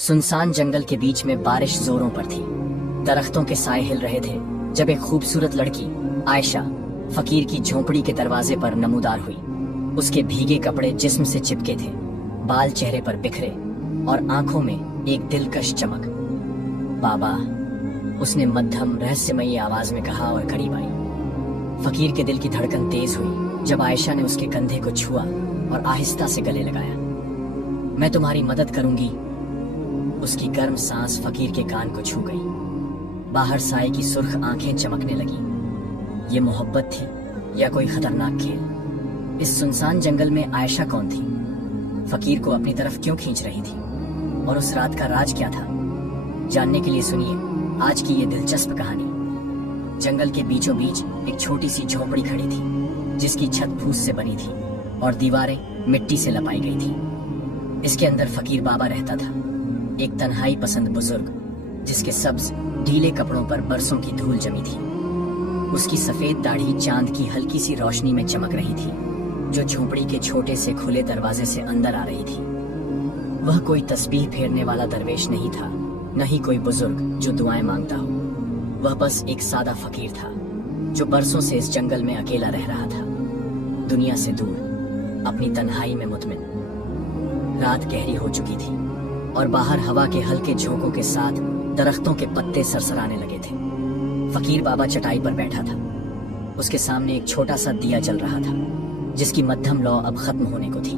सुनसान जंगल के बीच में बारिश जोरों पर थी। दरख्तों के साए हिल रहे थे जब एक खूबसूरत लड़की आयशा फकीर की झोंपड़ी के दरवाजे पर नमूदार हुई। उसके भीगे कपड़े जिस्म से चिपके थे, बाल चेहरे पर बिखरे और आंखों में एक दिलकश चमक। बाबा, उसने मध्यम रहस्यमयी आवाज में कहा और करीब आई। फकीर के दिल की धड़कन तेज हुई जब आयशा ने उसके कंधे को छुआ और आहिस्ता से गले लगाया। मैं तुम्हारी मदद करूंगी। उसकी गर्म सांस फकीर के कान को छू गई। बाहर साए की सुर्ख आंखें चमकने लगी। ये मोहब्बत थी या कोई खतरनाक खेल? इस सुनसान जंगल में आयशा कौन थी? फकीर को अपनी तरफ क्यों खींच रही थी? और उस रात का राज क्या था? जानने के लिए सुनिए आज की ये दिलचस्प कहानी। जंगल के बीचों बीच एक छोटी सी झोपड़ी खड़ी थी जिसकी छत फूस से बनी थी और दीवारें मिट्टी से लपाई गई थी। इसके अंदर फकीर बाबा रहता था, एक तन्हाई पसंद बुजुर्ग जिसके सब्ज ढीले कपड़ों पर बरसों की धूल जमी थी। उसकी सफेद दाढ़ी चांद की हल्की सी रोशनी में चमक रही थी जो झोपड़ी के छोटे से खुले दरवाजे से अंदर आ रही थी। वह कोई तस्बीह फेरने वाला दरवेश नहीं था, न ही कोई बुजुर्ग जो दुआएं मांगता हो। वह बस एक सादा फकीर था जो बरसों से इस जंगल में अकेला रह रहा था, दुनिया से दूर, अपनी तन्हाई में मुतमिन। रात गहरी हो चुकी थी और बाहर हवा के हल्के झोंकों के साथ दरख्तों के पत्ते सरसराने लगे थे। फकीर बाबा चटाई पर बैठा था। उसके सामने एक छोटा सा दिया जल रहा था जिसकी मध्यम लौ अब खत्म होने को थी।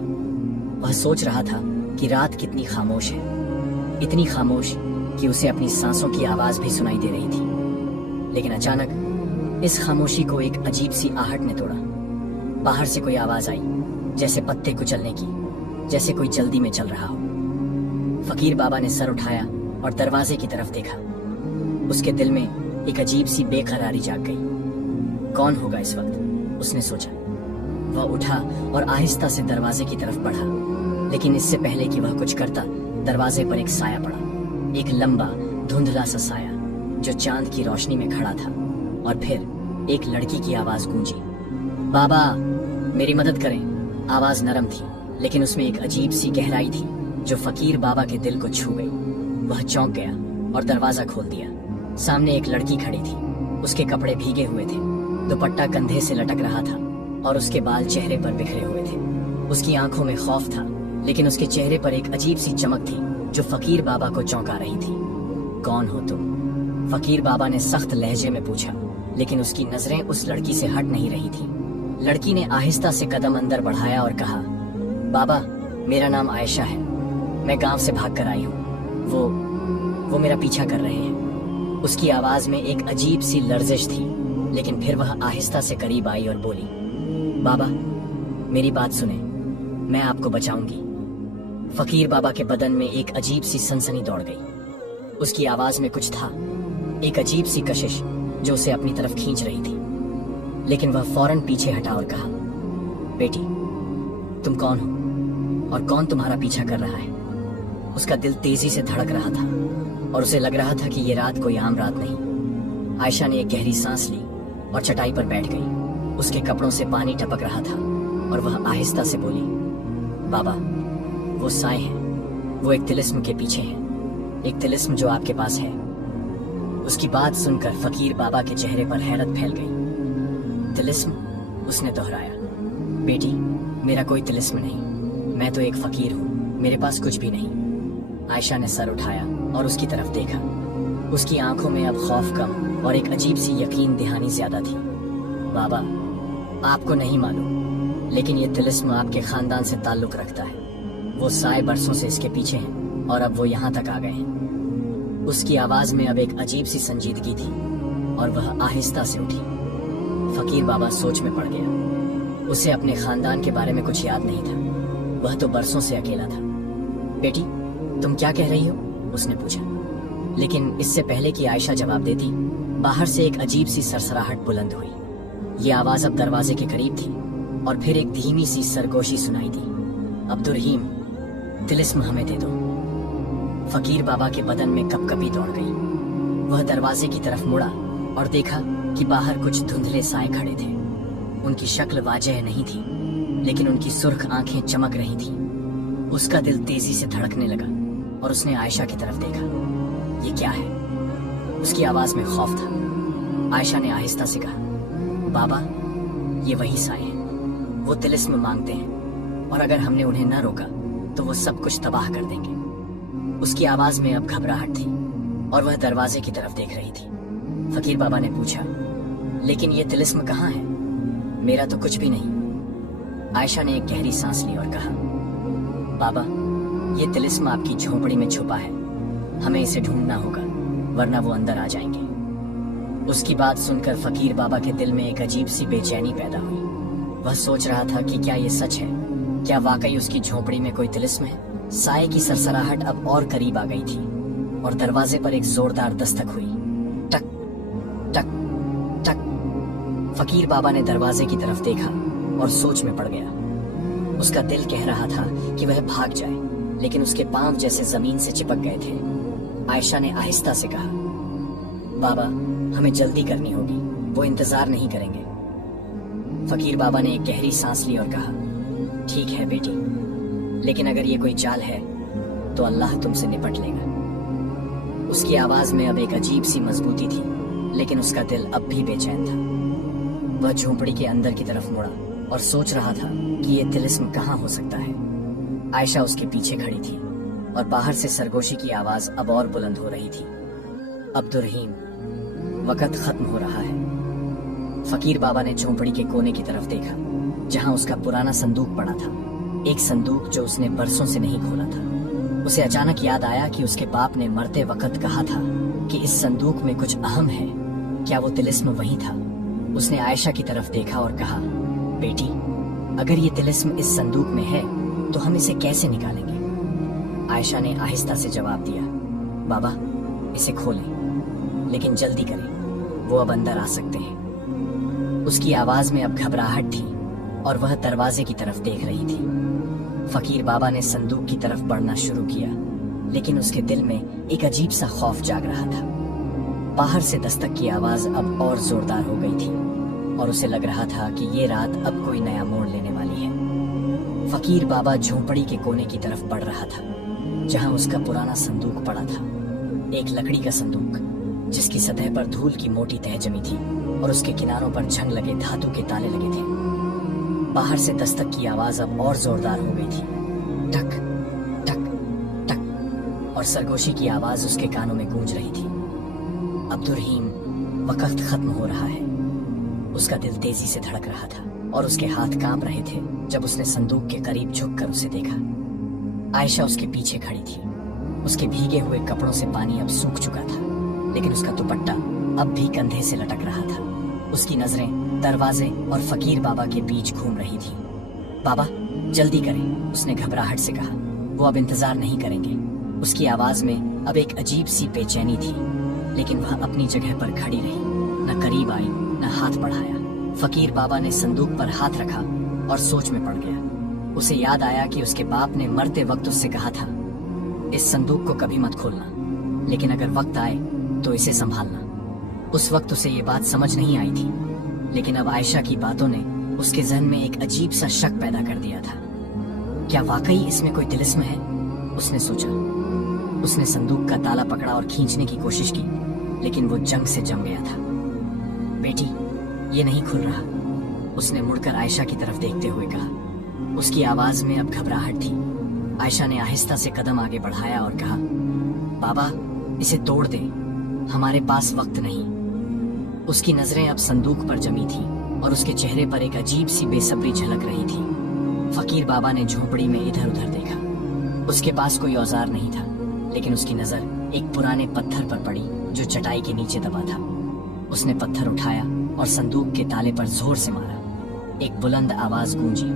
वह सोच रहा था कि रात कितनी खामोश है, इतनी खामोश कि उसे अपनी सांसों की आवाज भी सुनाई दे रही थी। लेकिन अचानक इस खामोशी को एक अजीब सी आहट ने तोड़ा। बाहर से कोई आवाज आई, जैसे पत्ते कुचलने की, जैसे कोई जल्दी में चल रहा हो। फकीर बाबा ने सर उठाया और दरवाजे की तरफ देखा। उसके दिल में एक अजीब सी बेकरारी जाग गई। कौन होगा इस वक्त, उसने सोचा। वह उठा और आहिस्ता से दरवाजे की तरफ बढ़ा, लेकिन इससे पहले कि वह कुछ करता, दरवाजे पर एक साया पड़ा। एक लंबा धुंधला सा साया जो चांद की रोशनी में खड़ा था। और फिर एक लड़की की आवाज गूंजी, बाबा मेरी मदद करें। आवाज नरम थी लेकिन उसमें एक अजीब सी गहराई थी जो फकीर बाबा के दिल को छू गई। वह चौंक गया और दरवाजा खोल दिया। सामने एक लड़की खड़ी थी। उसके कपड़े भीगे हुए थे, दुपट्टा कंधे से लटक रहा था और उसके बाल चेहरे पर बिखरे हुए थे। उसकी आंखों में खौफ था लेकिन उसके चेहरे पर एक अजीब सी चमक थी जो फकीर बाबा को चौंका रही थी। कौन हो तुम? फकीर बाबा ने सख्त लहजे में पूछा, लेकिन उसकी नजरें उस लड़की से हट नहीं रही थी। लड़की ने आहिस्ता से कदम अंदर बढ़ाया और कहा, बाबा मेरा नाम आयशा है, मैं गांव से भाग कर आई हूँ। वो मेरा पीछा कर रहे हैं। उसकी आवाज में एक अजीब सी लर्जिश थी, लेकिन फिर वह आहिस्ता से करीब आई और बोली, बाबा मेरी बात सुने, मैं आपको बचाऊंगी। फकीर बाबा के बदन में एक अजीब सी सनसनी दौड़ गई। उसकी आवाज में कुछ था, एक अजीब सी कशिश जो उसे अपनी तरफ खींच रही थी। लेकिन वह फौरन पीछे हटा और कहा, बेटी तुम कौन हो और कौन तुम्हारा पीछा कर रहा है? उसका दिल तेजी से धड़क रहा था और उसे लग रहा था कि ये रात कोई आम रात नहीं। आयशा ने एक गहरी सांस ली और चटाई पर बैठ गई। उसके कपड़ों से पानी टपक रहा था और वह आहिस्ता से बोली, बाबा वो साए हैं, वो एक तिलिस्म के पीछे हैं, एक तिलिस्म जो आपके पास है। उसकी बात सुनकर फकीर बाबा के चेहरे पर हैरत फैल गई। तिलिस्म? उसने दोहराया। बेटी मेरा कोई तिलिस्म नहीं, मैं तो एक फकीर हूँ, मेरे पास कुछ भी नहीं। आयशा ने सर उठाया और उसकी तरफ देखा। उसकी आंखों में अब खौफ कम और एक अजीब सी यकीन दहानी ज्यादा थी। बाबा आपको नहीं मालूम, लेकिन ये तिलिस्म आपके खानदान से ताल्लुक रखता है। वो साए बरसों से इसके पीछे हैं और अब वो यहाँ तक आ गए हैं। उसकी आवाज में अब एक अजीब सी संजीदगी थी और वह आहिस्ता से उठी। फकीर बाबा सोच में पड़ गया। उसे अपने खानदान के बारे में कुछ याद नहीं था। वह तो बरसों से अकेला था। बेटी तुम क्या कह रही हो? उसने पूछा। लेकिन इससे पहले कि आयशा जवाब देती, बाहर से एक अजीब सी सरसराहट बुलंद हुई। ये आवाज अब दरवाजे के करीब थी और फिर एक धीमी सी सरगोशी सुनाई दी, अब्दुर्रहीम तिलिस्म हमें दे दो। फकीर बाबा के बदन में कपकपी दौड़ गई। वह दरवाजे की तरफ मुड़ा और देखा कि बाहर कुछ धुंधले साए खड़े थे। उनकी शक्ल वाजह नहीं थी लेकिन उनकी सुर्ख आंखें चमक रही थीं। उसका दिल तेजी से धड़कने लगा और उसने आयशा की तरफ देखा। ये क्या है? उसकी आवाज में खौफ था। आयशा ने आहिस्ता से कहा, बाबा, ये वही साए हैं। वो तिलिस्म मांगते हैं और अगर हमने उन्हें न रोका तो वो सब कुछ तबाह कर देंगे। उसकी आवाज में अब घबराहट थी और वह दरवाजे की तरफ देख रही थी। फकीर बाबा ने पूछा, लेकिन ये तिलिस्म कहाँ है? मेरा तो कुछ भी नहीं। आयशा ने एक गहरी सांस ली और कहा, बाबा, ये तिलिस्म आपकी झोपड़ी में छुपा है। हमें इसे ढूंढना होगा, वरना वो अंदर आ जाएंगे। उसकी बात सुनकर फकीर बाबा के दिल में एक अजीब सी बेचैनी पैदा हुई। वह सोच रहा था कि क्या ये सच है? क्या वाकई उसकी झोपड़ी में कोई तिलिस्म है? साए की सरसराहट अब और करीब आ गई थी और दरवाजे पर एक जोरदार दस्तक हुई। टक टक टक। फकीर बाबा ने दरवाजे की तरफ देखा और सोच में पड़ गया। उसका दिल कह रहा था कि वह भाग जाए, लेकिन उसके पांव जैसे जमीन से चिपक गए थे। आयशा ने आहिस्ता से कहा, बाबा, हमें जल्दी करनी होगी, वो इंतजार नहीं करेंगे। फकीर बाबा ने एक गहरी सांस ली और कहा, ठीक है बेटी, लेकिन अगर ये कोई चाल है तो अल्लाह तुमसे निपट लेगा। उसकी आवाज में अब एक अजीब सी मजबूती थी, लेकिन उसका दिल अब भी बेचैन था। वह झोपड़ी के अंदर की तरफ मुड़ा और सोच रहा था कि ये तिलिस्म कहाँ हो सकता है। आयशा उसके पीछे खड़ी थी और बाहर से सरगोशी की आवाज अब और बुलंद हो रही थी, अब्दुर्रहीम, वक्त खत्म हो रहा है। फकीर बाबा ने झोंपड़ी के कोने की तरफ देखा, जहां उसका पुराना संदूक पड़ा था। एक संदूक जो उसने बरसों से नहीं खोला था। उसे अचानक याद आया कि उसके बाप ने मरते वक्त कहा था कि इस संदूक में कुछ अहम है। क्या वो तिलिस्म वही था? उसने आयशा की तरफ देखा और कहा, बेटी, अगर ये तिलिस्म इस संदूक में है तो हम इसे कैसे निकालेंगे? आयशा ने आहिस्ता से जवाब दिया, बाबा, इसे खोलें, लेकिन जल्दी करें, वो अब अंदर आ सकते हैं। उसकी आवाज में अब घबराहट थी और वह दरवाजे की तरफ देख रही थी। फकीर बाबा ने संदूक की तरफ बढ़ना शुरू किया, लेकिन उसके दिल में एक अजीब सा खौफ जाग रहा था। बाहर से दस्तक की आवाज अब और जोरदार हो गई थी और उसे लग रहा था कि ये रात अब कोई नया मोड़ लेने वाली है। फकीर बाबा झोंपड़ी के कोने की तरफ बढ़ रहा था, जहां उसका पुराना संदूक पड़ा था। एक लकड़ी का संदूक, जिसकी सतह पर धूल की मोटी तह जमी थी और उसके किनारों पर झंग लगे धातु के ताले लगे थे। बाहर से दस्तक की आवाज अब और जोरदार हो गई थी, टक टक टक, और सरगोशी की आवाज उसके कानों में गूंज रही थी। अब्दुर्रहीम, वक्त खत्म हो रहा है। उसका दिल तेजी से धड़क रहा था और उसके हाथ कांप रहे थे जब उसने संदूक के करीब झुककर उसे देखा। आयशा उसके पीछे खड़ी थी। उसके भीगे हुए कपड़ों से पानी अब सूख चुका था, लेकिन उसका दुपट्टा अब भी कंधे से लटक रहा था। उसकी नजरें दरवाजे और फकीर बाबा के बीच घूम रही थी। बाबा, जल्दी करें, उसने घबराहट से कहा। वो अब इंतजार नहीं करेंगे। उसकी आवाज में अब एक अजीब सी बेचैनी थी, लेकिन वह अपनी जगह पर खड़ी रही, न करीब आई न हाथ बढ़ाया। फकीर बाबा ने संदूक पर हाथ रखा और सोच में पड़ गया। उसे याद आया कि उसके बाप ने मरते वक्त उससे कहा था, इस संदूक को कभी मत खोलना, लेकिन अगर वक्त आए तो इसे संभालना। उस वक्त उसे ये बात समझ नहीं आई थी, लेकिन अब आयशा की बातों ने उसके जहन में एक अजीब सा शक पैदा कर दिया था। क्या वाकई इसमें कोई तिलिस्म है? उसने सोचा। उसने संदूक का ताला पकड़ा और खींचने की कोशिश की, लेकिन वो जंग से जम गया था। बेटी, ये नहीं खुल रहा, उसने मुड़कर आयशा की तरफ देखते हुए कहा। उसकी आवाज में अब घबराहट थी। आयशा ने आहिस्ता से कदम आगे बढ़ाया और कहा, बाबा, इसे तोड़ दे, हमारे पास वक्त नहीं। उसकी नजरें अब संदूक पर जमी थी और उसके चेहरे पर एक अजीब सी बेसब्री झलक रही थी। फकीर बाबा ने झोंपड़ी में इधर उधर देखा। उसके पास कोई औजार नहीं था, लेकिन उसकी नजर एक पुराने पत्थर पर पड़ी जो चटाई के नीचे दबा था। उसने पत्थर उठाया और संदूक के ताले पर जोर से मारा। एक बुलंद आवाज गूंजी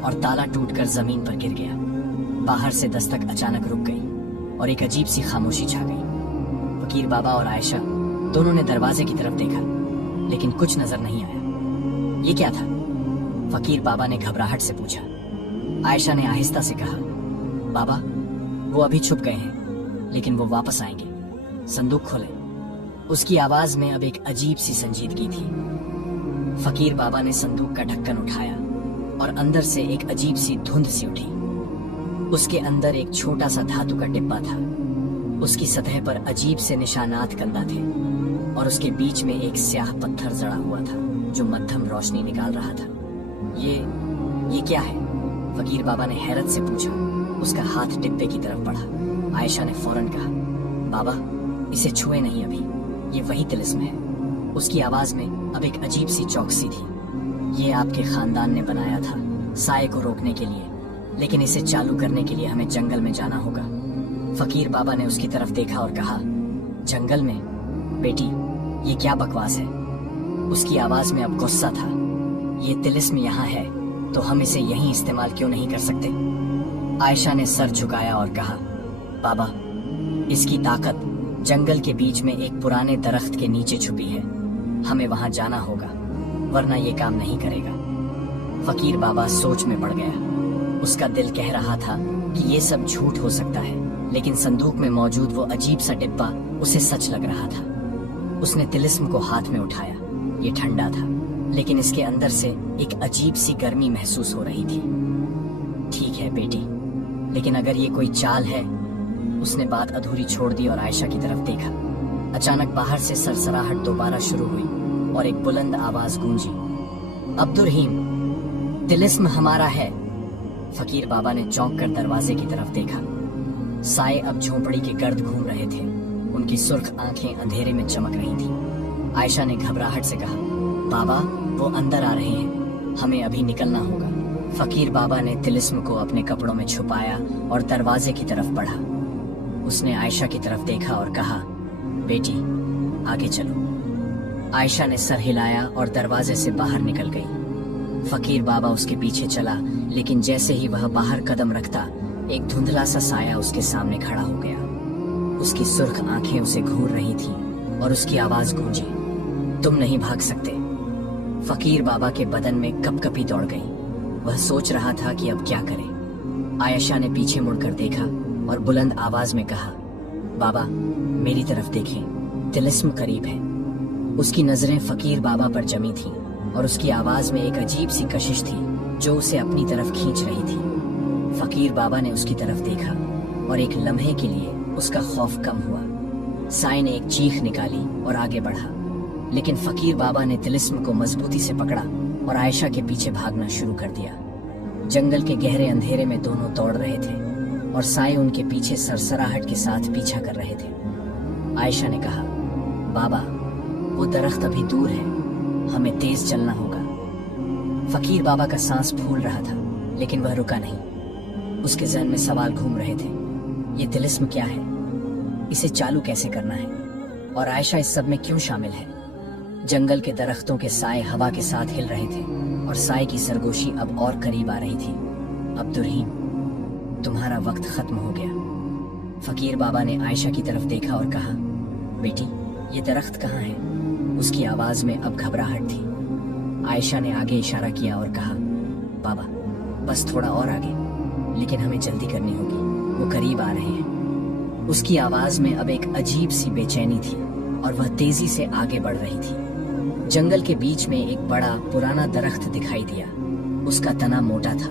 और ताला टूटकर जमीन पर गिर गया। बाहर से दस्तक अचानक रुक गई और एक अजीब सी खामोशी छा गई। फकीर बाबा और आयशा दोनों ने दरवाजे की तरफ देखा, लेकिन कुछ नजर नहीं आया। ये क्या था? फकीर बाबा ने घबराहट से पूछा। आयशा ने आहिस्ता से कहा, बाबा, वो अभी छुप गए हैं, लेकिन वो वापस आएंगे। संदूक खोले। उसकी आवाज में अब एक अजीब सी संजीदगी थी। फकीर बाबा ने संदूक का ढक्कन उठाया और अंदर से एक अजीब सी धुंध सी उठी। उसके अंदर एक छोटा सा धातु का डिब्बा था उसकी सतह पर अजीब से निशानात कंदा थे और उसके बीच में एक स्याह पत्थर जड़ा हुआ था जो मध्यम रोशनी निकाल रहा था। ये क्या है? फकीर बाबा ने हैरत से पूछा। उसका हाथ डिब्बे की तरफ बढ़ा। आयशा ने फौरन कहा, बाबा इसे छुए नहीं अभी, ये वही तिलिस्म है। उसकी आवाज में अब एक अजीब सी चौकसी थी। ये आपके खानदान ने बनाया था साए को रोकने के लिए, लेकिन इसे चालू करने के लिए हमें जंगल में जाना होगा। फकीर बाबा ने उसकी तरफ देखा और कहा, जंगल में? बेटी ये क्या बकवास है? उसकी आवाज में अब गुस्सा था। ये तिलिस्म यहाँ है तो हम इसे यहीं इस्तेमाल क्यों नहीं कर सकते? आयशा ने सर झुकाया और कहा, बाबा इसकी ताकत जंगल के बीच में एक पुराने दरख्त के नीचे छुपी है। हमें वहां जाना होगा वरना ये काम नहीं करेगा। फकीर बाबा सोच में पड़ गया। उसका दिल कह रहा था कि ये सब झूठ हो सकता है, लेकिन संदूक में मौजूद वो अजीब सा डिब्बा उसे सच लग रहा था। उसने तिलिस्म को हाथ में उठाया। ये ठंडा था, लेकिन इसके अंदर से एक अजीब सी गर्मी महसूस हो रही थी। ठीक है बेटी, लेकिन अगर ये कोई चाल है। उसने बात अधूरी छोड़ दी और आयशा की तरफ देखा। अचानक बाहर से सरसराहट दोबारा शुरू हुई और एक बुलंद आवाज गूंजी, अब्दुर्रहीम तिलिस्म हमारा है। फकीर बाबा ने चौंक कर दरवाजे की तरफ देखा। साए अब झोंपड़ी के गर्द घूम रहे थे। उनकी सुर्ख आंखें अंधेरे में चमक रही थी। आयशा ने घबराहट से कहा, बाबा वो अंदर आ रहे हैं, हमें अभी निकलना होगा। फकीर बाबा ने तिलिस्म को अपने कपड़ों में छुपाया और दरवाजे की तरफ बढ़ा। उसने आयशा की तरफ देखा और कहा, बेटी आगे चलो। आयशा ने सर हिलाया और दरवाजे से बाहर निकल गई। फकीर बाबा उसके पीछे चला, लेकिन जैसे ही वह बाहर कदम रखता, एक धुंधला सा साया उसके सामने खड़ा हो गया। उसकी सुर्ख आंखें उसे घूर रही थीं और उसकी आवाज गूंजी, तुम नहीं भाग सकते। फकीर बाबा के बदन में कपकपी दौड़ गई। वह सोच रहा था कि अब क्या करे। आयशा ने पीछे मुड़कर देखा और बुलंद आवाज में कहा, बाबा मेरी तरफ देखें, तिलिस्म करीब है। उसकी नजरें फकीर बाबा पर जमी थीं और उसकी आवाज में एक अजीब सी कशिश थी जो उसे अपनी तरफ खींच रही थी। फकीर बाबा ने उसकी तरफ देखा और एक लम्हे के लिए उसका खौफ कम हुआ। साए ने एक चीख निकाली और आगे बढ़ा, लेकिन फकीर बाबा ने तिलिस्म को मजबूती से पकड़ा और आयशा के पीछे भागना शुरू कर दिया। जंगल के गहरे अंधेरे में दोनों दौड़ रहे थे और साए उनके पीछे सरसराहट के साथ पीछा कर रहे थे। आयशा ने कहा, बाबा वो दरख्त अभी दूर है, हमें तेज चलना होगा। फकीर बाबा का सांस फूल रहा था, लेकिन वह रुका नहीं। उसके जहन में सवाल घूम रहे थे, ये तिलिस्म क्या है, इसे चालू कैसे करना है, और आयशा इस सब में क्यों शामिल है। जंगल के दरख्तों के साए हवा के साथ हिल रहे थे और साए की सरगोशी अब और करीब आ रही थी। अब्दुर्रहीम तुम्हारा वक्त खत्म हो गया। फकीर बाबा ने आयशा की तरफ देखा और कहा, बेटी ये दरख्त कहाँ है? उसकी आवाज में अब घबराहट थी। आयशा ने आगे इशारा किया और कहा, बाबा बस थोड़ा और आगे, लेकिन हमें जल्दी करनी होगी, वो करीब आ रहे हैं। उसकी आवाज में अब एक अजीब सी बेचैनी थी और वह तेजी से आगे बढ़ रही थी। जंगल के बीच में एक बड़ा पुराना दरख्त दिखाई दिया। उसका तना मोटा था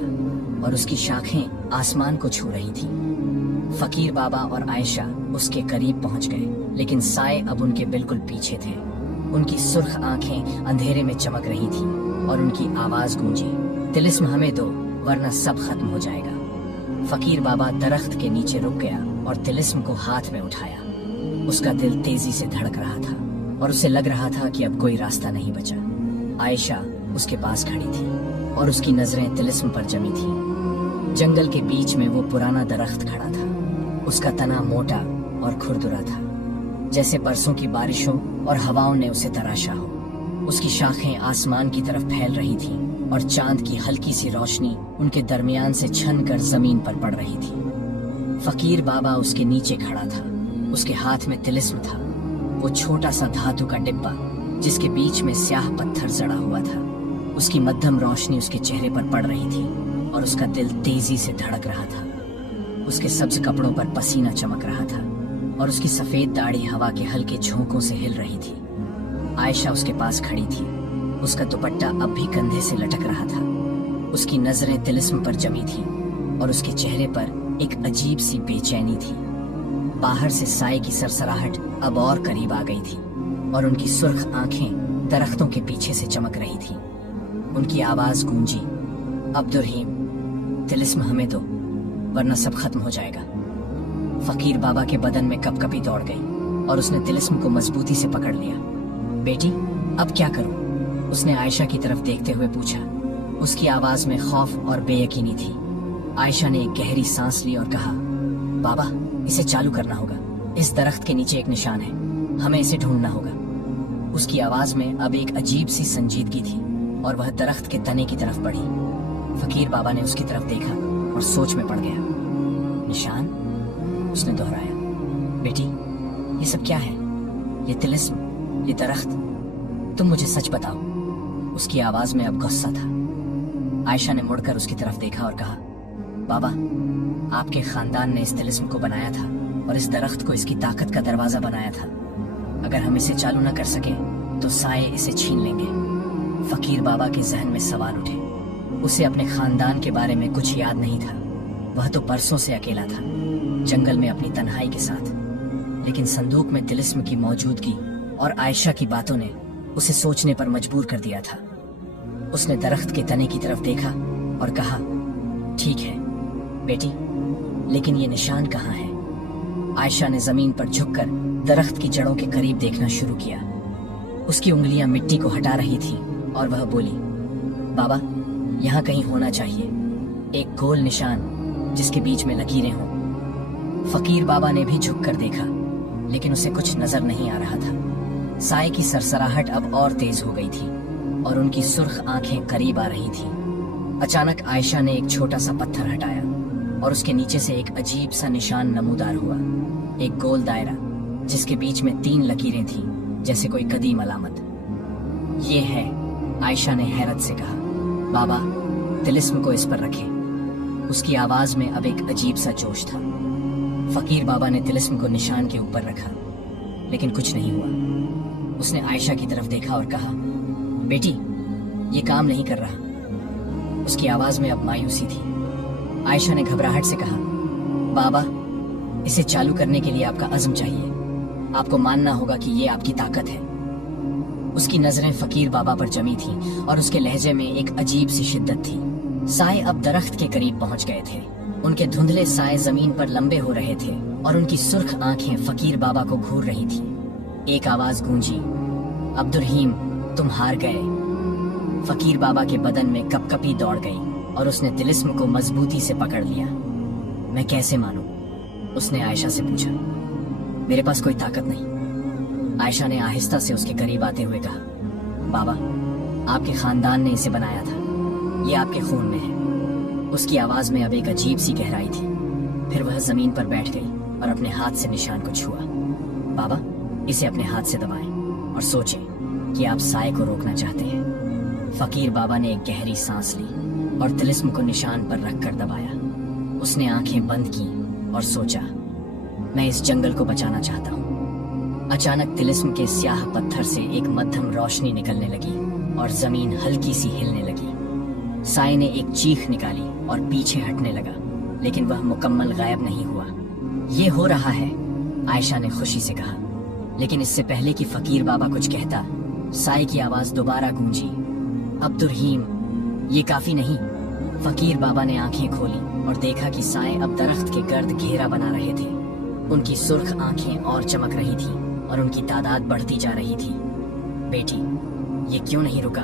और उसकी शाखें आसमान को छू रही थी। फकीर बाबा और आयशा उसके करीब पहुंच गए, लेकिन साए अब उनके बिल्कुल पीछे थे। उनकी सुर्ख आंखें अंधेरे में चमक रही थी और उनकी आवाज गूंजी, तिलिस्म हमें दो वरना सब खत्म हो जाएगा। फकीर बाबा दरख्त के नीचे रुक गया और तिलिस्म को हाथ में उठाया। उसका दिल तेजी से धड़क रहा था और उसे लग रहा था कि अब कोई रास्ता नहीं बचा। आयशा उसके पास खड़ी थी और उसकी नजरें तिलिस्म पर जमी थी। जंगल के बीच में वो पुराना दरख्त खड़ा था। उसका तना मोटा और खुरदुरा था, जैसे बरसों की बारिशों और हवाओं ने उसे तराशा हो। उसकी शाखें आसमान की तरफ फैल रही थीं और चांद की हल्की सी रोशनी उनके दरमियान से छन कर जमीन पर पड़ रही थी। फकीर बाबा उसके नीचे खड़ा था। उसके हाथ में तिलिस्म था, वो छोटा सा धातु का डिब्बा जिसके बीच में स्याह पत्थर जड़ा हुआ था। उसकी मध्यम रोशनी उसके चेहरे पर पड़ रही थी और उसका दिल तेजी से धड़क रहा था। उसके सब्ज कपड़ों पर पसीना चमक रहा था और उसकी सफेद दाढ़ी हवा के हल्के झोंकों से हिल रही थी। आयशा उसके पास खड़ी थी। उसका दुपट्टा अब भी कंधे से लटक रहा था। उसकी नजरें तिलिस्म पर जमी थी और उसके चेहरे पर एक अजीब सी बेचैनी थी। बाहर से साए की सरसराहट अब और करीब आ गई थी और उनकी सुर्ख आंखें दरख्तों के पीछे से चमक रही थी। उनकी आवाज गूंजी, अब्दुर्रहीम, तिलिस्म हमें दो वरना सब खत्म हो जाएगा। फकीर बाबा के बदन में कपकपी दौड़ गई और उसने तिलिस्म को मजबूती से पकड़ लिया। बेटी, अब क्या करूं? उसने आयशा की तरफ देखते हुए पूछा। उसकी आवाज में खौफ और बेयकीनी थी। आयशा ने एक गहरी सांस ली और कहा, बाबा, इसे चालू करना होगा। इस दरख्त के नीचे एक निशान है, हमें इसे ढूंढना होगा। उसकी आवाज में अब एक अजीब सी संजीदगी थी और वह दरख्त के तने की तरफ बढ़ी। फकीर बाबा ने उसकी तरफ देखा और सोच में पड़ गया। निशान? उसने दोहराया। बेटी, ये सब क्या है? ये तिलिस्म, ये दरख्त, तुम मुझे सच बताओ। उसकी आवाज में अब गुस्सा था। आयशा ने मुड़कर उसकी तरफ देखा और कहा, बाबा, आपके खानदान ने इस तिलिस्म को बनाया था और इस दरख्त को इसकी ताकत का दरवाजा बनाया था। अगर हम इसे चालू न कर सके तो साए इसे छीन लेंगे। फकीर बाबा के जहन में सवाल उठे। उसे अपने खानदान के बारे में कुछ याद नहीं था। वह तो परसों से अकेला था, जंगल में अपनी तन्हाई के साथ। लेकिन संदूक में तिलिस्म की मौजूदगी और आयशा की बातों ने उसे सोचने पर मजबूर कर दिया था। उसने दरख्त के तने की तरफ देखा और कहा, ठीक है बेटी, लेकिन ये निशान कहाँ है? आयशा ने जमीन पर झुककर दरख्त की जड़ों के करीब देखना शुरू किया। उसकी उंगलियां मिट्टी को हटा रही थी और वह बोली, बाबा, यहाँ कहीं होना चाहिए, एक गोल निशान जिसके बीच में लकीरें हों। फकीर बाबा ने भी झुककर देखा, लेकिन उसे कुछ नजर नहीं आ रहा था। साए की सरसराहट अब और तेज हो गई थी और उनकी सुर्ख आंखें करीब आ रही थी। अचानक आयशा ने एक छोटा सा पत्थर हटाया और उसके नीचे से एक अजीब सा निशान नमूदार हुआ, एक गोल दायरा जिसके बीच में 3 लकीरें थीं, जैसे कोई कदीम अलामत। ये है, आयशा ने हैरत से कहा। बाबा, तिलिस्म को इस पर रखें। उसकी आवाज में अब एक अजीब सा जोश था। फकीर बाबा ने तिलिस्म को निशान के ऊपर रखा, लेकिन कुछ नहीं हुआ। उसने आयशा की तरफ देखा और कहा, बेटी, ये काम नहीं कर रहा। उसकी आवाज में अब मायूसी थी। आयशा ने घबराहट से कहा, बाबा, इसे चालू करने के लिए आपका अज़्म चाहिए। आपको मानना होगा कि ये आपकी ताकत है। उसकी नजरें फकीर बाबा पर जमी थीं और उसके लहजे में एक अजीब सी शिद्दत थी। साए अब दरख्त के करीब पहुंच गए थे। उनके धुंधले साए जमीन पर लंबे हो रहे थे और उनकी सुर्ख आंखें फकीर बाबा को घूर रही थीं। एक आवाज गूंजी, अब्दुर्रहीम, तुम हार गए। फकीर बाबा के बदन में कपकपी दौड़ गई और उसने तिलिस्म को मजबूती से पकड़ लिया। मैं कैसे मानूं? उसने आयशा से पूछा। मेरे पास कोई ताकत नहीं। आयशा ने आहिस्ता से उसके करीब आते हुए कहा, बाबा, आपके खानदान ने इसे बनाया था, ये आपके खून में है। उसकी आवाज में अब एक अजीब सी गहराई थी। फिर वह जमीन पर बैठ गई और अपने हाथ से निशान को छुआ। बाबा, इसे अपने हाथ से दबाएं और सोचें कि आप साए को रोकना चाहते हैं। फकीर बाबा ने एक गहरी सांस ली और तिलिस्म को निशान पर रखकर दबाया। उसने आंखें बंद की और सोचा, मैं इस जंगल को बचाना चाहता हूँ। अचानक तिलिस्म के स्याह पत्थर से एक मध्यम रोशनी निकलने लगी और जमीन हल्की सी हिलने लगी। साए ने एक चीख निकाली और पीछे हटने लगा, लेकिन वह मुकम्मल गायब नहीं हुआ। ये हो रहा है, आयशा ने खुशी से कहा। लेकिन इससे पहले कि फकीर बाबा कुछ कहता, साए की आवाज दोबारा गूंजी, अब्दुर्रहीम, ये काफी नहीं। फकीर बाबा ने आंखें खोली और देखा कि साए अब दरख्त के गर्द घेरा बना रहे थे। उनकी सुर्ख आंखें और चमक रही थी और उनकी तादाद बढ़ती जा रही थी। बेटी, ये क्यों नहीं रुका?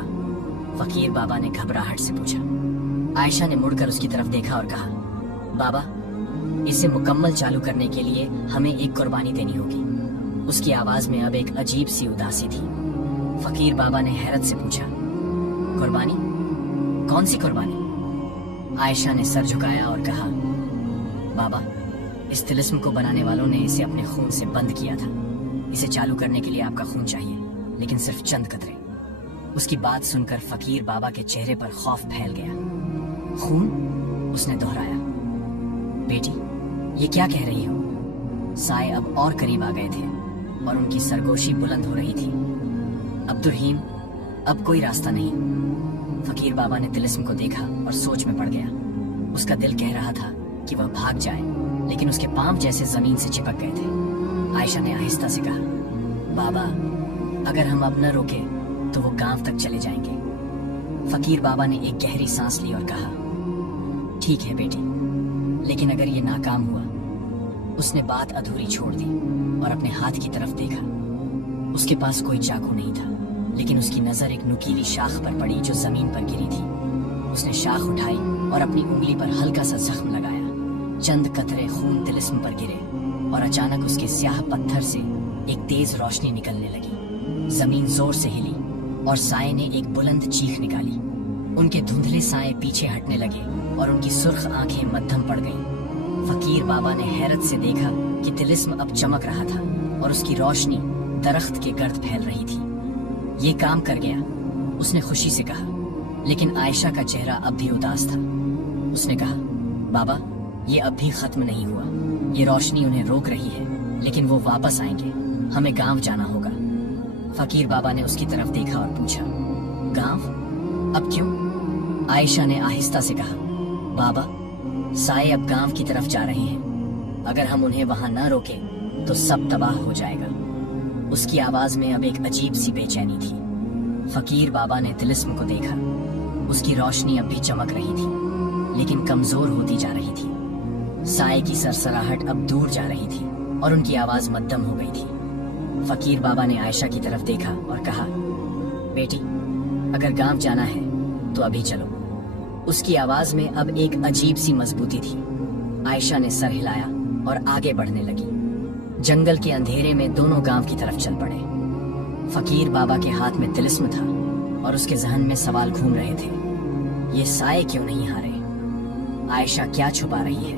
फकीर बाबा ने घबराहट से पूछा। आयशा ने मुड़कर उसकी तरफ देखा और कहा, बाबा, इसे मुकम्मल चालू करने के लिए हमें एक कुर्बानी देनी होगी। उसकी आवाज में अब एक अजीब सी उदासी थी। फकीर बाबा ने हैरत से पूछा, कुर्बानी? कौन सी कुर्बानी? आयशा ने सर झुकाया और कहा, बाबा, इस तिलिस्म को बनाने वालों ने इसे अपने खून से बंद किया था। इसे चालू करने के लिए आपका खून चाहिए, लेकिन सिर्फ चंद कतरे। उसकी बात सुनकर फकीर बाबा के चेहरे पर खौफ फैल गया। खून? उसने दोहराया। बेटी, ये क्या कह रही हो? साए अब और करीब आ गए थे और उनकी सरगोशी बुलंद हो रही थी। अब्दुर्रहीम, अब कोई रास्ता नहीं। फकीर बाबा ने तिलिस्म को देखा और सोच में पड़ गया। उसका दिल कह रहा था कि वह भाग जाए, लेकिन उसके पांव जैसे जमीन से चिपक गए थे। आयशा ने आहिस्ता से कहा, बाबा अगर हम अब न रोके तो वो गांव तक चले जाएंगे। फकीर बाबा ने एक गहरी सांस ली और कहा, ठीक है बेटी, लेकिन अगर ये नाकाम हुआ। उसने बात अधूरी छोड़ दी और अपने हाथ की तरफ देखा। उसके पास कोई चाकू नहीं था, लेकिन उसकी नजर एक नुकीली शाख पर पड़ी जो जमीन पर गिरी थी। उसने शाख उठाई और अपनी उंगली पर हल्का सा जख्म लगाया। चंद कतरे खून तिलिस्म पर गिरे और अचानक उसके स्याह पत्थर से एक तेज रोशनी निकलने लगी। जमीन जोर से हिली और साए ने एक बुलंद चीख निकाली। उनके धुंधले साए पीछे हटने लगे और उनकी सुर्ख आंखें मद्धम पड़ गईं। फकीर बाबा ने हैरत से देखा कि तिलिस्म अब चमक रहा था और उसकी रोशनी दरख्त के गर्द फैल रही थी। ये काम कर गया, उसने खुशी से कहा, लेकिन आयशा का चेहरा अब भी उदास था। उसने कहा, बाबा ये अब भी खत्म नहीं हुआ। ये रोशनी उन्हें रोक रही है, लेकिन वो वापस आएंगे। हमें गांव जाना होगा। फकीर बाबा ने उसकी तरफ देखा और पूछा, गांव? अब क्यों? आयशा ने आहिस्ता से कहा, बाबा साए अब गांव की तरफ जा रहे हैं। अगर हम उन्हें वहां न रोके तो सब तबाह हो जाएगा। उसकी आवाज में अब एक अजीब सी बेचैनी थी। फकीर बाबा ने तिलिस्म को देखा। उसकी रोशनी अब भी चमक रही थी, लेकिन कमजोर होती जा रही थी। साए की सरसराहट अब दूर जा रही थी और उनकी आवाज मध्यम हो गई थी। फकीर बाबा ने आयशा की तरफ देखा और कहा, बेटी अगर गांव जाना है तो अभी चलो। उसकी आवाज में अब एक अजीब सी मजबूती थी। आयशा ने सर हिलाया और आगे बढ़ने लगी। जंगल के अंधेरे में दोनों गांव की तरफ चल पड़े। फकीर बाबा के हाथ में तिलिस्म था और उसके जहन में सवाल घूम रहे थे, ये साए क्यों नहीं हारे? आयशा क्या छुपा रही है?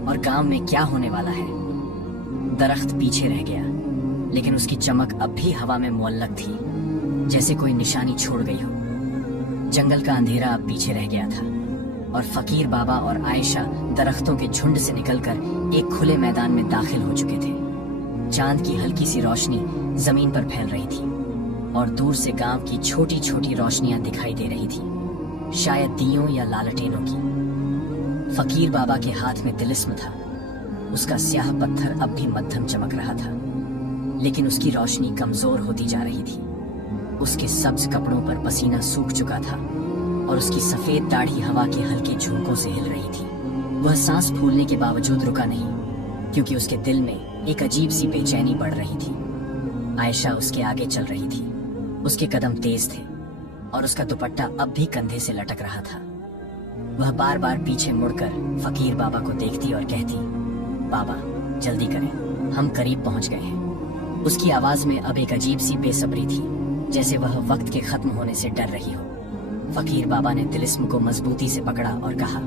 और गांव में क्या होने वाला है? दरख्त पीछे रह गया, लेकिन उसकी चमक अब भी हवा में मुअल्लक थी, जैसे कोई निशानी छोड़ गई हो। जंगल का अंधेरा अब पीछे रह गया था और फकीर बाबा और आयशा दरख्तों के झुंड से निकलकर एक खुले मैदान में दाखिल हो चुके थे। चांद की हल्की सी रोशनी जमीन पर फैल रही थी और दूर से गांव की छोटी छोटी रोशनियां दिखाई दे रही थी, शायद दियों या लालटेनों की। फकीर बाबा के हाथ में तिलिस्म था। उसका स्याह पत्थर अब भी मध्यम चमक रहा था, लेकिन उसकी रोशनी कमजोर होती जा रही थी। उसके सब्ज कपड़ों पर पसीना सूख चुका था और उसकी सफेद दाढ़ी हवा के हल्के झोंकों से हिल रही थी। वह सांस फूलने के बावजूद रुका नहीं, क्योंकि उसके दिल में एक अजीब सी बेचैनी बढ़ रही थी। आयशा उसके आगे चल रही थी। उसके कदम तेज थे और उसका दुपट्टा अब भी कंधे से लटक रहा था। वह बार बार पीछे मुड़कर फकीर बाबा को देखती और कहती, बाबा जल्दी करें, हम करीब पहुंच गए हैं। उसकी आवाज में अब एक अजीब सी बेसब्री थी, जैसे वह वक्त के खत्म होने से डर रही हो। फकीर बाबा ने तिलिस्म को मजबूती से पकड़ा और कहा,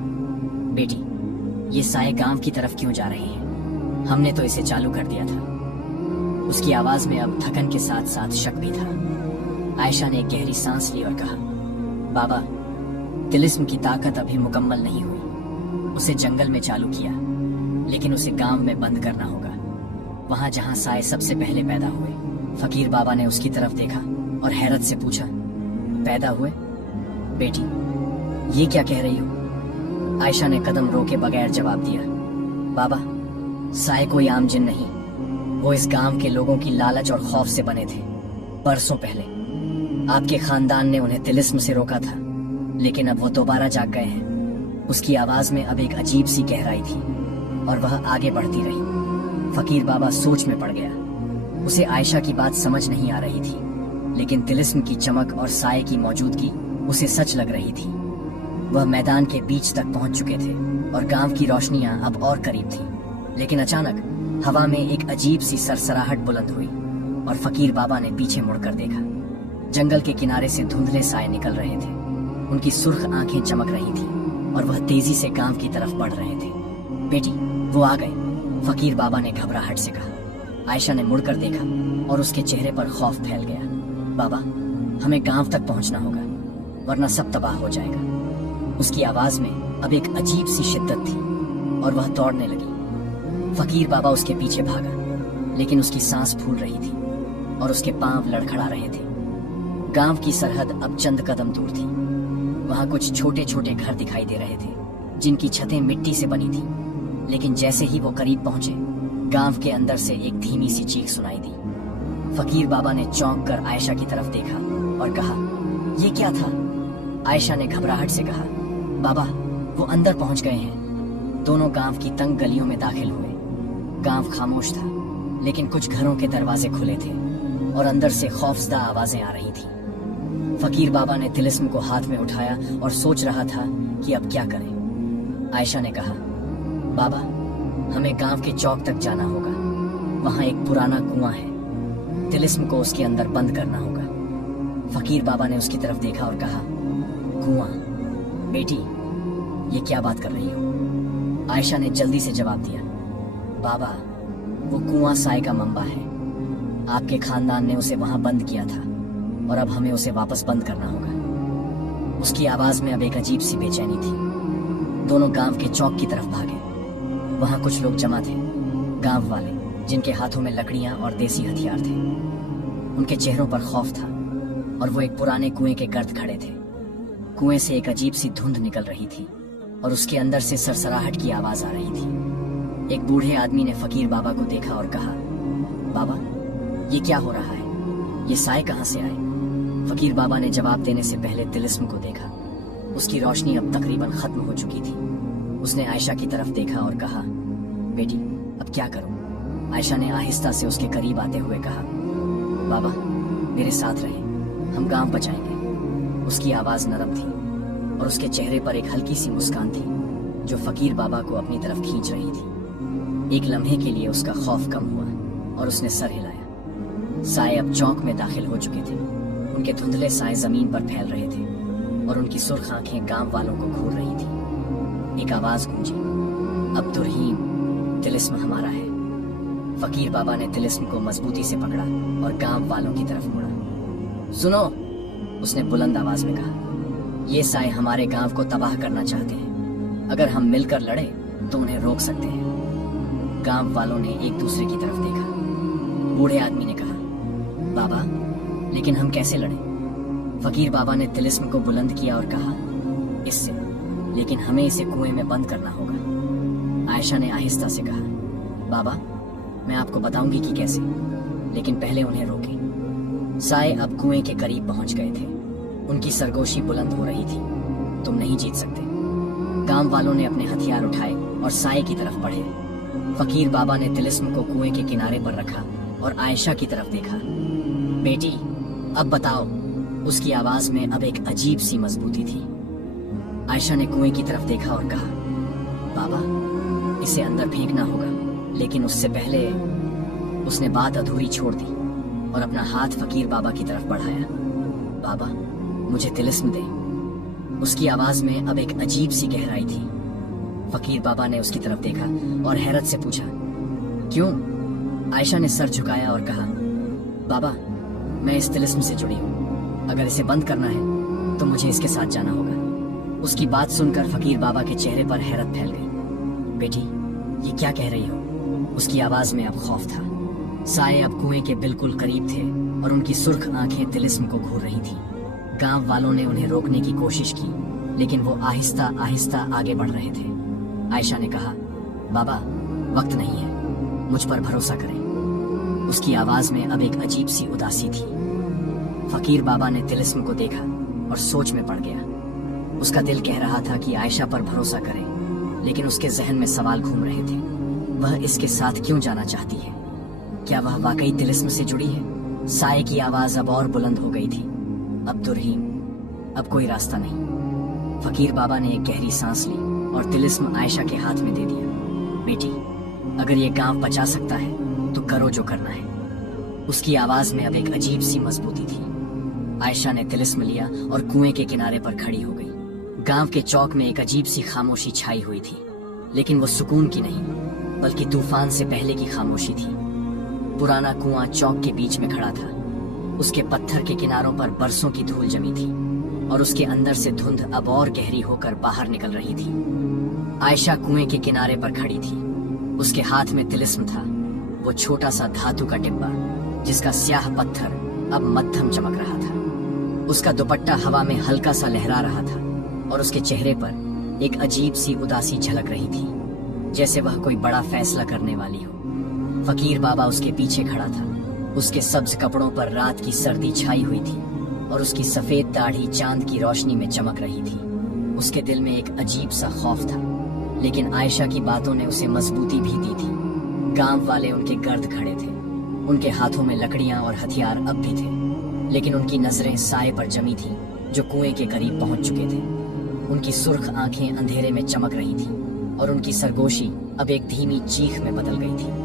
बेटी ये साए गांव की तरफ क्यों जा रहे हैं? हमने तो इसे चालू कर दिया था। उसकी आवाज में अब थकन के साथ साथ शक भी था। आयशा ने एक गहरी सांस ली और कहा, बाबा तिलिस्म की ताकत अभी मुकम्मल नहीं हुई। उसे जंगल में चालू किया, लेकिन उसे गांव में बंद करना होगा, वहां जहां साए सबसे पहले पैदा हुए। फकीर बाबा ने उसकी तरफ देखा और हैरत से पूछा, पैदा हुए? बेटी ये क्या कह रही हो? आयशा ने कदम रोके बगैर जवाब दिया, बाबा साए कोई आम जिन नहीं, वो इस गांव के लोगों की लालच और खौफ से बने थे। बरसों पहले आपके खानदान ने उन्हें तिलिस्म से रोका था, लेकिन अब वो दोबारा जाग गए हैं। उसकी आवाज में अब एक अजीब सी गहराई थी और वह आगे बढ़ती रही। फकीर बाबा सोच में पड़ गया। उसे आयशा की बात समझ नहीं आ रही थी, लेकिन तिलिस्म की चमक और साए की मौजूदगी उसे सच लग रही थी। वह मैदान के बीच तक पहुंच चुके थे और गांव की रोशनियां अब और करीब थीं। लेकिन अचानक हवा में एक अजीब सी सरसराहट बुलंद हुई और फकीर बाबा ने पीछे मुड़कर देखा। जंगल के किनारे से धुंधले साए निकल रहे थे। उनकी सुर्ख आंखें चमक रही थी और वह तेजी से गांव की तरफ बढ़ रहे थे। बेटी वो आ गए, फकीर बाबा ने घबराहट से कहा। आयशा ने मुड़कर देखा और उसके चेहरे पर खौफ फैल गया। बाबा हमें गांव तक पहुंचना होगा, वरना सब तबाह हो जाएगा। उसकी आवाज में अब एक अजीब सी शिद्दत थी और वह दौड़ने लगी। फकीर बाबा उसके पीछे भागा, लेकिन उसकी सांस फूल रही थी और उसके पांव लड़खड़ा रहे थे। गांव की सरहद अब चंद कदम दूर थी। वहां कुछ छोटे छोटे घर दिखाई दे रहे थे, जिनकी छतें मिट्टी से बनी थी, लेकिन जैसे ही वो करीब पहुंचे, गांव के अंदर से एक धीमी सी चीख सुनाई दी। फकीर बाबा ने चौंक कर आयशा की तरफ देखा और कहा, ये क्या था? आयशा ने घबराहट से कहा, बाबा वो अंदर पहुंच गए हैं। दोनों गांव की तंग गलियों में दाखिल हुए। गांव खामोश था, लेकिन कुछ घरों के दरवाजे खुले थे और अंदर से खौफजदा आवाजें आ रही थी। फकीर बाबा ने तिलिस्म को हाथ में उठाया और सोच रहा था कि अब क्या करें। आयशा ने कहा, बाबा हमें गांव के चौक तक जाना होगा। वहां एक पुराना कुआं है, तिलिस्म को उसके अंदर बंद करना होगा। फकीर बाबा ने उसकी तरफ देखा और कहा, कुआं? बेटी ये क्या बात कर रही हो? आयशा ने जल्दी से जवाब दिया, बाबा वो कुआं साय का मंबा है। आपके खानदान ने उसे वहां बंद किया था और अब हमें उसे वापस बंद करना होगा। उसकी आवाज में अब एक अजीब सी बेचैनी थी। दोनों गांव के चौक की तरफ भागे। वहां कुछ लोग जमा थे, गांव वाले, जिनके हाथों में लकड़ियां और देसी हथियार थे। उनके चेहरों पर खौफ था और वो एक पुराने कुएं के गर्द खड़े थे। कुएं से एक अजीब सी धुंध निकल रही थी और उसके अंदर से सरसराहट की आवाज आ रही थी। एक बूढ़े आदमी ने फकीर बाबा को देखा और कहा, बाबा ये क्या हो रहा है? ये साए कहां से आए? फकीर बाबा ने जवाब देने से पहले तिलिस्म को देखा। उसकी रोशनी अब तकरीबन खत्म हो चुकी थी। उसने आयशा की तरफ देखा और कहा, बेटी अब क्या करूं? आयशा ने आहिस्ता से उसके करीब आते हुए कहा, बाबा मेरे साथ रहे, हम गांव बचाएंगे। उसकी आवाज नरम थी और उसके चेहरे पर एक हल्की सी मुस्कान थी जो फकीर बाबा को अपनी तरफ खींच रही थी। एक लम्हे के लिए उसका खौफ कम हुआ और उसने सर हिलाया। साए अब चौक में दाखिल हो चुके थे। उनके धुंधले साए जमीन पर फैल रहे थे और उनकी सुर्ख आंखें गांव वालों को घूर रही थी। एक आवाज गूंजी, अब तुरहीम तिलिस्म हमारा है। फकीर बाबा ने तिलिस्म को मजबूती से पकड़ा और गांव वालों की तरफ मुड़ा। सुनो, उसने बुलंद आवाज में कहा, ये साए हमारे गांव को तबाह करना चाहते हैं। अगर हम मिलकर लड़े तो उन्हें रोक सकते हैं। गांव वालों ने एक दूसरे की तरफ देखा। बूढ़े आदमी ने कहा, बाबा लेकिन हम कैसे लड़ें? फकीर बाबा ने तिलिस्म को बुलंद किया और कहा, इससे, लेकिन हमें इसे कुएं में बंद करना होगा। आयशा ने आहिस्ता से कहा, बाबा मैं आपको बताऊंगी कि कैसे, लेकिन पहले उन्हें रोकें। साए अब कुएं के करीब पहुंच गए थे। उनकी सरगोशी बुलंद हो रही थी। तुम नहीं जीत सकते। गांव वालों ने अपने हथियार उठाए और साए की तरफ बढ़े। फकीर बाबा ने तिलिस्म को कुएं के किनारे पर रखा और आयशा की तरफ देखा। बेटी अब बताओ। उसकी आवाज में अब एक अजीब सी मजबूती थी। आयशा ने कुएं की तरफ देखा और कहा, बाबा इसे अंदर फेंकना होगा, लेकिन उससे पहले। उसने बात अधूरी छोड़ दी और अपना हाथ फकीर बाबा की तरफ बढ़ाया। बाबा मुझे तिलिस्म दे। उसकी आवाज में अब एक अजीब सी गहराई थी। फकीर बाबा ने उसकी तरफ देखा और हैरत से पूछा, क्यों? आयशा ने सर झुकाया और कहा, बाबा मैं इस तिलिस्म से जुड़ी हूँ। अगर इसे बंद करना है तो मुझे इसके साथ जाना होगा। उसकी बात सुनकर फकीर बाबा के चेहरे पर हैरत फैल गई। बेटी ये क्या कह रही हो? उसकी आवाज में अब खौफ था। साए अब कुएं के बिल्कुल करीब थे और उनकी सुर्ख आंखें तिलिस्म को घूर रही थी। गांव वालों ने उन्हें रोकने की कोशिश की, लेकिन वो आहिस्ता आहिस्ता आगे बढ़ रहे थे। आयशा ने कहा, बाबा वक्त नहीं है, मुझ पर भरोसा करें। उसकी आवाज में अब एक अजीब सी उदासी थी। फकीर बाबा ने तिलिस्म को देखा और सोच में पड़ गया। उसका दिल कह रहा था कि आयशा पर भरोसा करे, लेकिन उसके जहन में सवाल घूम रहे थे। वह इसके साथ क्यों जाना चाहती है? क्या वह वाकई तिलिस्म से जुड़ी है? साए की आवाज अब और बुलंद हो गई थी। अब दुर्हीम, अब कोई रास्ता नहीं। फकीर बाबा ने एक गहरी सांस ली और तिलिस्म आयशा के हाथ में दे दिया। बेटी अगर ये गांव बचा सकता है तो करो जो करना है। उसकी आवाज में अब एक अजीब सी मजबूती थी। आयशा ने तिलिस्म लिया और कुएं के किनारे पर खड़ी हो गई। गांव के चौक में एक अजीब सी खामोशी छाई हुई थी, लेकिन वो सुकून की नहीं, बल्कि तूफान से पहले की खामोशी थी। पुराना कुआं चौक के बीच में खड़ा था। उसके पत्थर के किनारों पर बरसों की धूल जमी थी और उसके अंदर से धुंध अब और गहरी होकर बाहर निकल रही थी। आयशा कुएं के किनारे पर खड़ी थी। उसके हाथ में तिलिस्म था, वो छोटा सा धातु का डिब्बा जिसका स्याह पत्थर अब मध्यम चमक रहा था। उसका दुपट्टा हवा में हल्का सा लहरा रहा था और उसके चेहरे पर एक अजीब सी उदासी झलक रही थी। जैसे वह कोई बड़ा फैसला करने वाली हो। फकीर बाबा उसके पीछे खड़ा था। उसके सब्ज कपड़ों पर रात की सर्दी छाई हुई थी और उसकी सफेद दाढ़ी चांद की रोशनी में चमक रही थी। उसके दिल में एक अजीब सा खौफ था, लेकिन आयशा की बातों ने उसे मजबूती भी दी थी। गांव वाले उनके गर्द खड़े थे। उनके हाथों में लकड़ियां और हथियार अब भी थे, लेकिन उनकी नजरें साए पर जमी थीं, जो कुएं के करीब पहुंच चुके थे। उनकी सुर्ख आंखें अंधेरे में चमक रही थीं और उनकी सरगोशी अब एक धीमी चीख में बदल गई थी।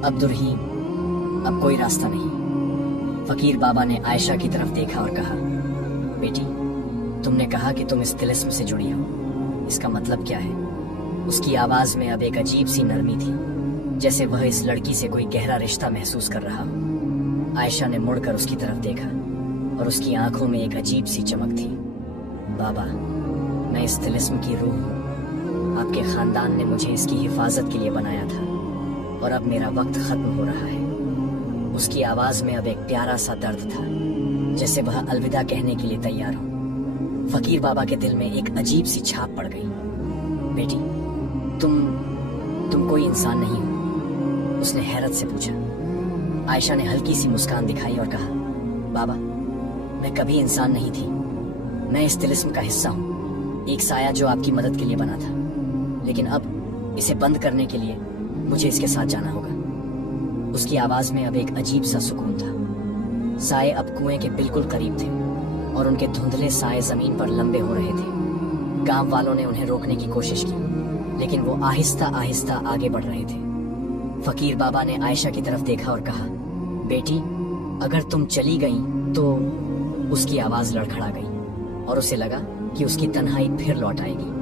अब दुर्हीन, अब कोई रास्ता नहीं। फकीर बाबा ने आयशा की तरफ देखा और कहा, बेटी, तुमने कहा कि तुम इस तिलिस्म से जुड़ी हो, इसका मतलब क्या है? उसकी आवाज में अब एक अजीब सी नरमी थी, जैसे वह इस लड़की से कोई गहरा रिश्ता महसूस कर रहा हो। आयशा ने मुड़कर उसकी तरफ देखा और उसकी आंखों में एक अजीब सी चमक थी। बाबा, मैं इस तिलिस्म की रूह हूँ। आपके खानदान ने मुझे इसकी हिफाजत के लिए बनाया था और अब मेरा वक्त खत्म हो रहा है। उसकी आवाज में अब एक प्यारा सा दर्द था, जैसे वह अलविदा कहने के लिए तैयार हो। फकीर बाबा के दिल में एक अजीब सी छाप पड़ गई। बेटी, तुम कोई इंसान नहीं हो? उसने हैरत से पूछा। आयशा ने हल्की सी मुस्कान दिखाई और कहा, बाबा, मैं कभी इंसान नहीं थी। मैं इस तिलिस्म का हिस्सा हूँ, एक साया जो आपकी मदद के लिए बना था। लेकिन अब इसे बंद करने के लिए मुझे इसके साथ जाना होगा। उसकी आवाज में अब एक अजीब सा सुकून था। साए अब कुएं के बिल्कुल करीब थे और उनके धुंधले साए जमीन पर लंबे हो रहे थे। गांव वालों ने उन्हें रोकने की कोशिश की, लेकिन वो आहिस्ता आहिस्ता आगे बढ़ रहे थे। फकीर बाबा ने आयशा की तरफ देखा और कहा, बेटी, अगर तुम चली गई तो। उसकी आवाज लड़खड़ा गई और उसे लगा कि उसकी तन्हाई फिर लौट आएगी।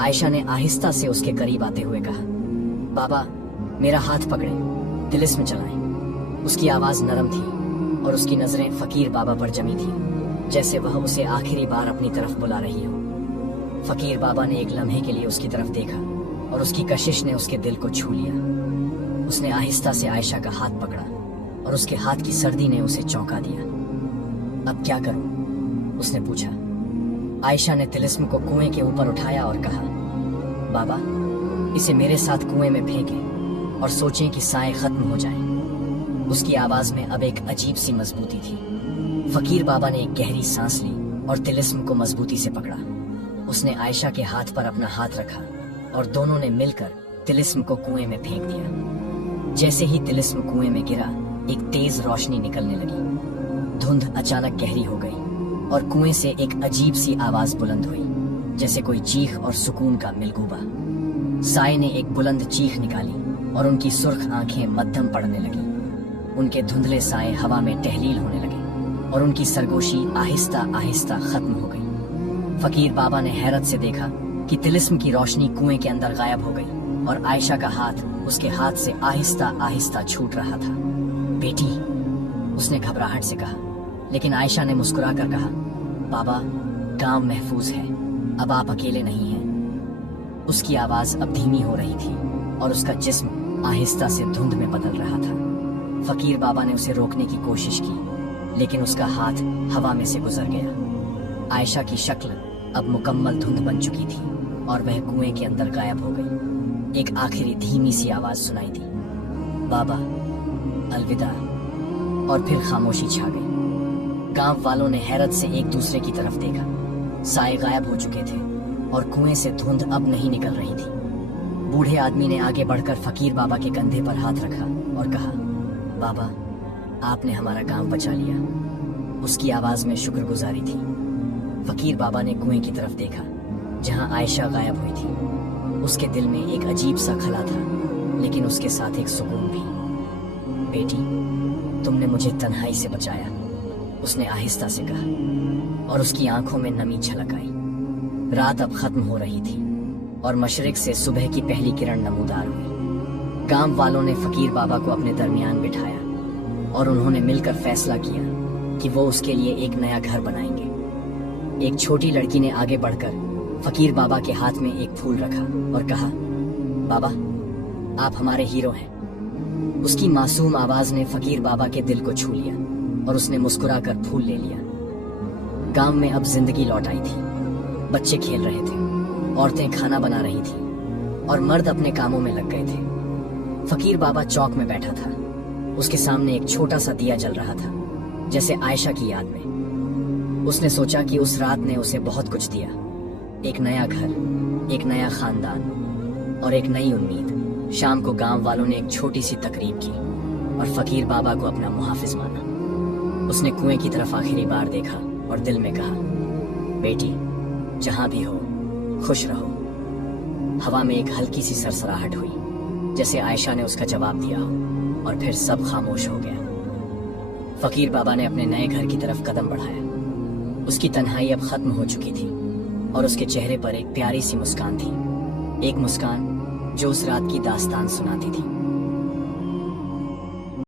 आयशा ने आहिस्ता से उसके करीब आते हुए कहा, बाबा, मेरा हाथ पकड़े, तिलिस्म चलाएं। उसकी आवाज नरम थी और उसकी नजरें फकीर बाबा पर जमी थी, जैसे वह उसे आखिरी बार अपनी तरफ बुला रही हो। फकीर बाबा ने एक लम्हे के लिए उसकी तरफ देखा और उसकी कशिश ने उसके दिल को छू लिया। उसने आहिस्ता से आयशा का हाथ पकड़ा और उसके हाथ की सर्दी ने उसे चौंका दिया। अब क्या करूं? उसने पूछा। आयशा ने तिलिस्म को कुएं के ऊपर उठाया और कहा, बाबा, इसे मेरे साथ कुएं में फेंकें और सोचें कि साए खत्म हो जाएं। उसकी आवाज में अब एक अजीब सी मजबूती थी। फकीर बाबा ने एक गहरी सांस ली और तिलिस्म को मजबूती से पकड़ा। उसने आयशा के हाथ पर अपना हाथ रखा और दोनों ने मिलकर तिलिस्म को कुएं में फेंक दिया। जैसे ही तिलिस्म कुएं में गिरा, एक तेज रोशनी निकलने लगी। धुंध अचानक गहरी हो गई और कुएं से एक अजीब सी आवाज बुलंद हुई, जैसे कोई चीख और सुकून का मिलगूबा। साए ने एक बुलंद चीख निकाली और उनकी सुर्ख आंखें मध्यम पड़ने लगी। उनके धुंधले साए हवा में टहलील होने लगे और उनकी सरगोशी आहिस्ता आहिस्ता खत्म हो गई। फकीर बाबा ने हैरत से देखा कि तिलिस्म की रोशनी कुएं के अंदर गायब हो गई और आयशा का हाथ उसके हाथ से आहिस्ता आहिस्ता छूट रहा था। बेटी, उसने घबराहट से कहा, लेकिन आयशा ने मुस्कुराकर कहा, बाबा, गांव महफूज है, अब आप अकेले नहीं हैं। उसकी आवाज अब धीमी हो रही थी और उसका जिस्म आहिस्ता से धुंध में बदल रहा था। फकीर बाबा ने उसे रोकने की कोशिश की, लेकिन उसका हाथ हवा में से गुजर गया। आयशा की शक्ल अब मुकम्मल धुंध बन चुकी थी और वह कुएं के अंदर गायब हो गई। एक आखिरी धीमी सी आवाज सुनाई दी, बाबा, अलविदा, और फिर खामोशी छा गई। गांव वालों ने हैरत से एक दूसरे की तरफ देखा। साए गायब हो चुके थे और कुएं से धुंध अब नहीं निकल रही थी। बूढ़े आदमी ने आगे बढ़कर फकीर बाबा के कंधे पर हाथ रखा और कहा, बाबा, आपने हमारा गांव बचा लिया। उसकी आवाज में शुक्रगुजारी थी। फकीर बाबा ने कुएं की तरफ देखा, जहां आयशा गायब हुई थी। उसके दिल में एक अजीब सा खला था, लेकिन उसके साथ एक सुकून भी। बेटी, तुमने मुझे तन्हाई से बचाया, उसने आहिस्ता से कहा और उसकी आंखों में नमी झलक आई। रात अब खत्म हो रही थी और मशरिक से सुबह की पहली किरण नमूदार हुई। गांव वालों ने फकीर बाबा को अपने दरमियान बिठाया और उन्होंने मिलकर फैसला किया कि वो उसके लिए एक नया घर बनाएंगे। एक छोटी लड़की ने आगे बढ़कर फकीर बाबा के हाथ में एक फूल रखा और कहा, बाबा, आप हमारे हीरो हैं। उसकी मासूम आवाज ने फकीर बाबा के दिल को छू लिया और उसने मुस्कुराकर फूल ले लिया। गांव में अब जिंदगी लौट आई थी। बच्चे खेल रहे थे, औरतें खाना बना रही थी اور مرد اپنے کاموں میں لگ گئے تھے۔ فقیر بابا چوک میں بیٹھا تھا۔ اس کے سامنے ایک چھوٹا سا دیا جل رہا تھا، جیسے عائشہ کی یاد میں۔ اس نے سوچا کہ اس رات نے اسے بہت کچھ دیا، ایک نیا گھر، ایک نیا خاندان اور ایک نئی امید۔ شام کو گاؤں والوں نے ایک چھوٹی سی تقریب کی اور فقیر بابا کو اپنا محافظ مانا۔ اس نے کنویں کی طرف آخری بار دیکھا اور دل میں کہا، بیٹی جہاں بھی ہو خوش رہو۔ ہوا میں ایک ہلکی سی سرسراہٹ ہوئی، جیسے عائشہ نے اس کا جواب دیا ہو، اور پھر سب خاموش ہو گیا۔ فقیر بابا نے اپنے نئے گھر کی طرف قدم بڑھایا۔ اس کی تنہائی اب ختم ہو چکی تھی اور اس کے چہرے پر ایک پیاری سی مسکان تھی، ایک مسکان جو اس رات کی داستان سناتی تھی۔